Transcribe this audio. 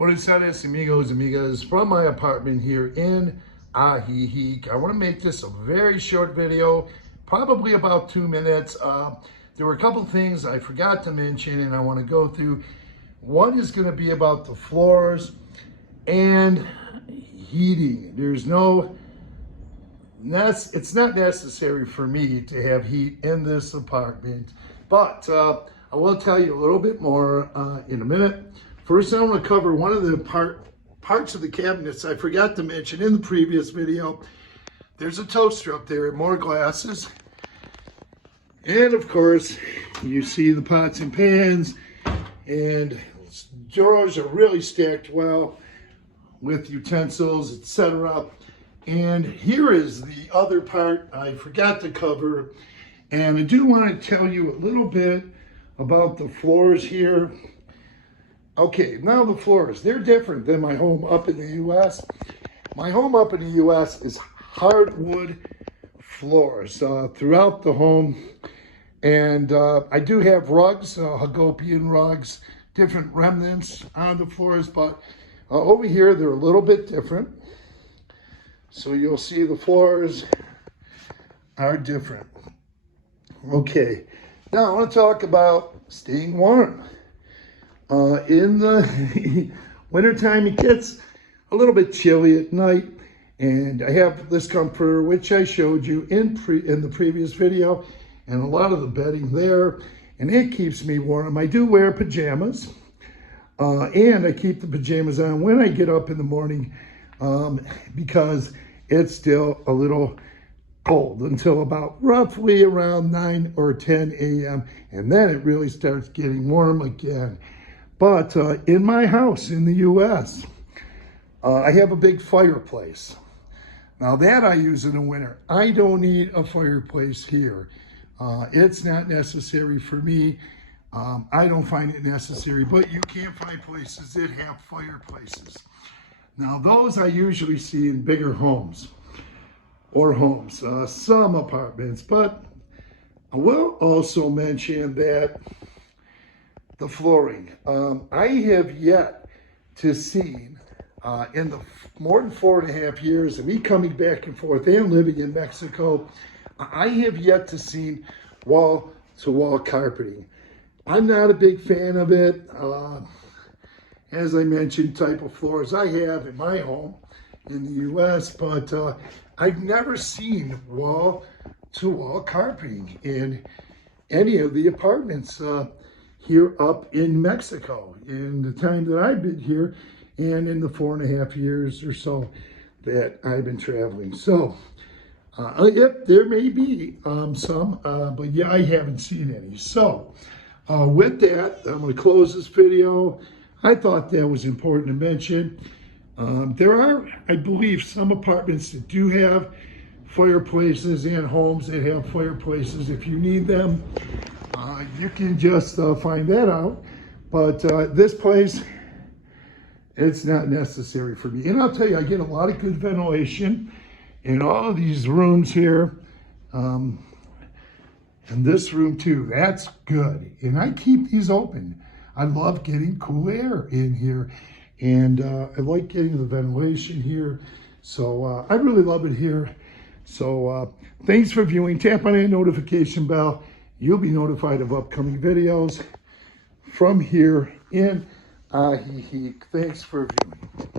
Buenos tardes, amigos, amigas, from my apartment here in Ajijic. I want to make this a very short video, probably about 2 minutes. There were a couple things I forgot to mention and I want to go through. One is going to be about the floors and heating. It's not necessary for me to have heat in this apartment, but I will tell you a little bit more in a minute. First, I want to cover one of the parts of the cabinets I forgot to mention in the previous video. There's a toaster up there and more glasses. And of course, you see the pots and pans, and drawers are really stacked well with utensils, etc. And here is the other part I forgot to cover. And I do want to tell you a little bit about the floors here. Okay, now the floors, they're different than my home up in the U.S. My home up in the U.S. is hardwood floors throughout the home. And I do have rugs, Hagopian rugs, different remnants on the floors, but over here they're a little bit different. So you'll see the floors are different. Okay, now I want to talk about staying warm. In the wintertime, it gets a little bit chilly at night, and I have this comforter, which I showed you in the previous video, and a lot of the bedding there, and it keeps me warm. I do wear pajamas, and I keep the pajamas on when I get up in the morning because it's still a little cold until about roughly around 9 or 10 a.m. and then it really starts getting warm again. But in my house in the U.S., I have a big fireplace. Now that I use in the winter. I don't need a fireplace here. It's not necessary for me. I don't find it necessary, but you can find places that have fireplaces. Now those I usually see in bigger homes or some apartments, but I will also mention that the flooring. I have yet to see, in the more than 4.5 years of me coming back and forth and living in Mexico, I have yet to see wall-to-wall carpeting. I'm not a big fan of it. As I mentioned, type of floors I have in my home in the U.S., but I've never seen wall-to-wall carpeting in any of the apartments here up in Mexico in the time that I've been here and in the 4.5 years or so that I've been traveling. So, yep, there may be some, but yeah, I haven't seen any. So, with that, I'm going to close this video. I thought that was important to mention. There are, I believe, some apartments that do have fireplaces and homes that have fireplaces if you need them. You can just find that out. But this place, it's not necessary for me. And I'll tell you, I get a lot of good ventilation in all of these rooms here. And this room too, that's good. And I keep these open. I love getting cool air in here. And I like getting the ventilation here. So I really love it here. So thanks for viewing. Tap on that notification bell. You'll be notified of upcoming videos from here in Ajijic. Thanks for viewing.